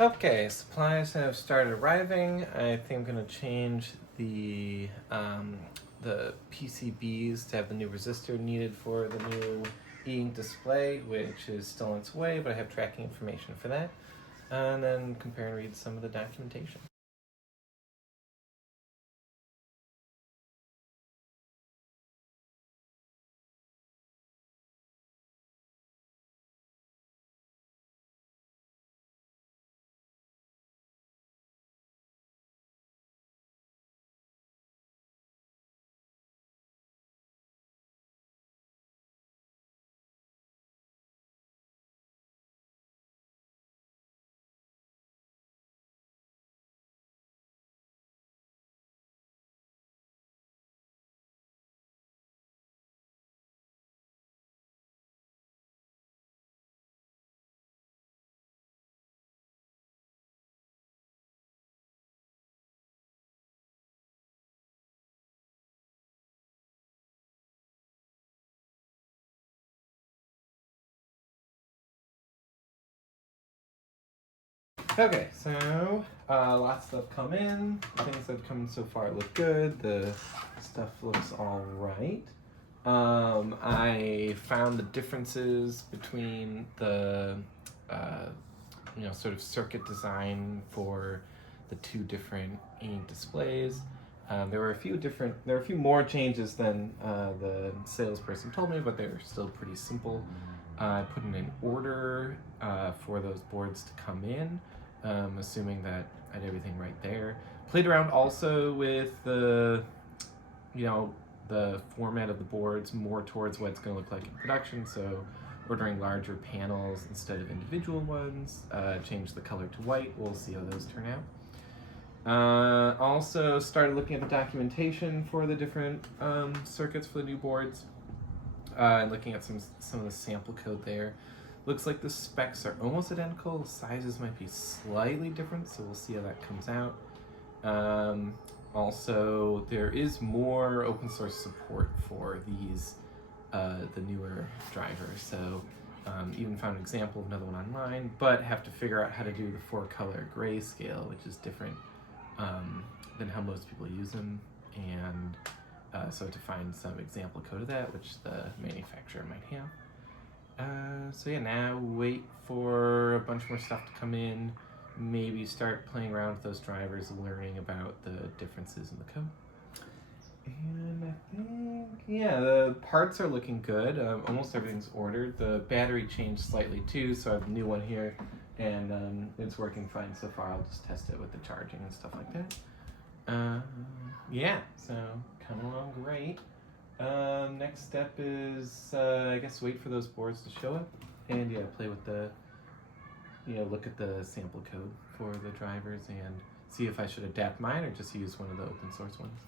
Okay, supplies have started arriving. I think I'm gonna change the PCBs to have the new resistor needed for the new e-ink display, which is still on its way, but I have tracking information for that. And then compare and read some of the documentation. Okay, so lots of stuff come in. The things that have come in so far look good. The stuff looks all right. I found the differences between the sort of circuit design for the two different ink displays. There were a few more changes than the salesperson told me, but they were still pretty simple. I put in an order for those boards to come in, assuming that I had everything right there. Played around also with the format of the boards more towards what it's going to look like in production. So ordering larger panels instead of individual ones, change the color to white. We'll see how those turn out. Also started looking at the documentation for the different circuits for the new boards, and looking at some of the sample code there. Looks like the specs are almost identical. The sizes might be slightly different, so we'll see how that comes out. Also, there is more open source support for these, the newer drivers. So even found an example of another one online, but have to figure out how to do the 4-color grayscale, which is different than how most people use them. And so to find some example code of that, which the manufacturer might have. So yeah, now wait for a bunch more stuff to come in. Maybe start playing around with those drivers, learning about the differences in the code. And I think, yeah, the parts are looking good. Almost everything's ordered. The battery changed slightly too, so I have a new one here, and it's working fine so far. I'll just test it with the charging and stuff like that. Yeah, so coming along great. Next step is, I guess, wait for those boards to show up, and yeah, play with look at the sample code for the drivers and see if I should adapt mine or just use one of the open source ones.